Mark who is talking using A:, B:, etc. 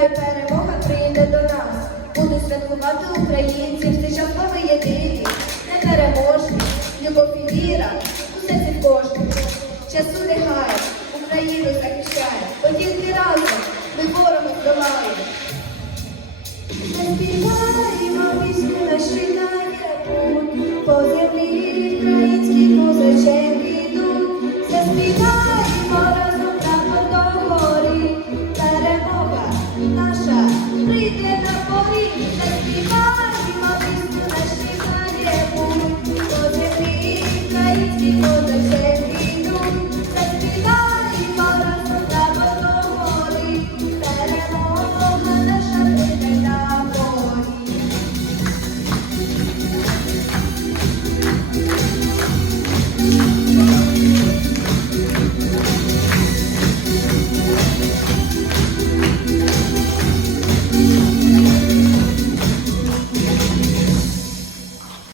A: Знаю, перемога прийде до нас, буде святкувати українців, ти щасливий єдиний, не переможний, любов і віра, усе це кожному. Часу не По землі українські козаче йдуть, заспіваємо.